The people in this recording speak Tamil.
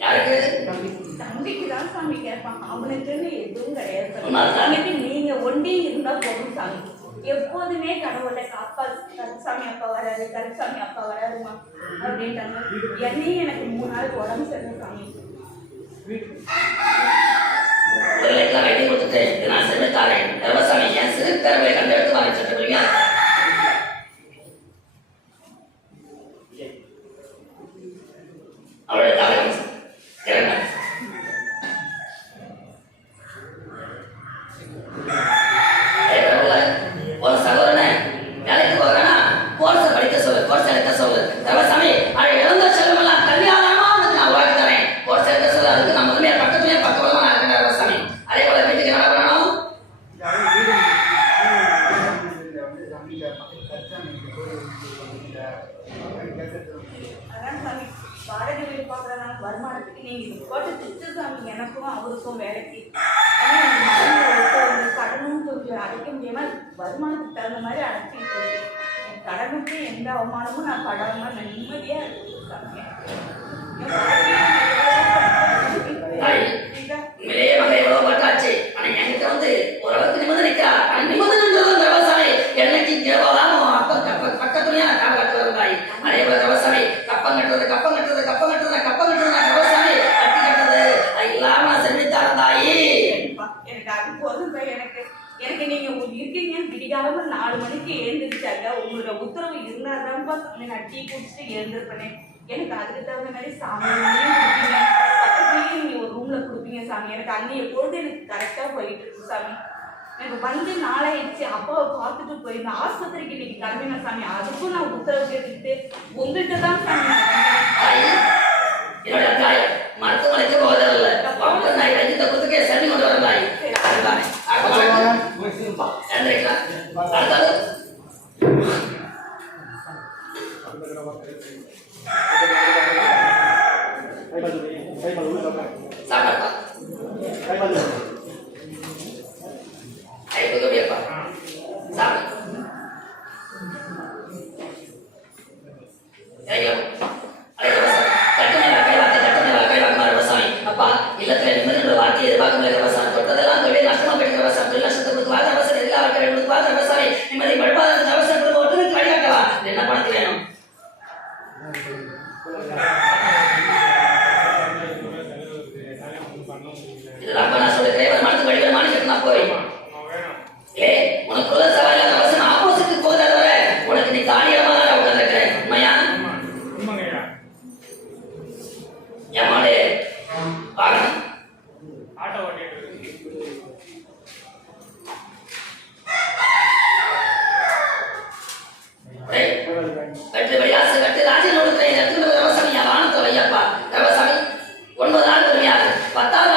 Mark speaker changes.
Speaker 1: தம்பிக்கு தான் சாமி கேட்பான். அவனுக்குன்னு எதுவும் கிடையாது. அவனுக்கு நீங்க ஒண்டி இருந்தா போதும் சாமி. எப்போதுமே கடவுளை அப்பா கருசாமி அப்பா வராது கருசாமி அப்பா வராதுமா அப்படின்ட்டாங்க. என்னையும் எனக்கு மூணு நாள் உடம்பு சரியில்லை சாமி.
Speaker 2: ஒரு லட்சம் வெட்டி கொடுத்துட்டு இது நான் சென்று தாரேன். கர்மசாமி என் சிறு வாங்கி தாகம்
Speaker 1: வருமானத்துக்கு நீங்கள் இது போட்டு திட்டுதான் சாமி எனக்கும் அவருக்கும் வேலைக்கு. கடனும் கொஞ்சம் அடைக்க முடியாமல் வருமானத்துக்கு தகுந்த மாதிரி அடைச்சிட்டு இருக்கு. என் கடனுக்கு எந்த அவமானமும் நான் படாமல் நான் நிம்மதியாக இருக்கேன் விடிகாலமா நாலு மணிக்கு எழுந்திருச்சாங்க உங்களோட உத்தரவு இருந்தாதான்ப்பா சாமி நான் டீ குடிச்சிட்டு எழுந்திருப்பேன். எனக்கு அதுக்கு தகுந்த மாதிரி சாமி கொடுப்பீங்க. நீங்க ஒரு ரூம்ல கொடுப்பீங்க சாமி. எனக்கு அன்னைய பொழுது எனக்கு கரெக்டா போயிட்டு இருக்கு சாமி. எனக்கு வந்து நாளாயிடுச்சு. அப்பாவை பார்த்துட்டு போயிருந்தேன். ஆஸ்பத்திரிக்கு இன்னைக்கு கிளம்பினேன் சாமி. அதுக்கும் நான் உத்தரவு கேட்டுக்கிட்டு உங்கள்கிட்ட தான் சாமி.
Speaker 2: Ah! patadas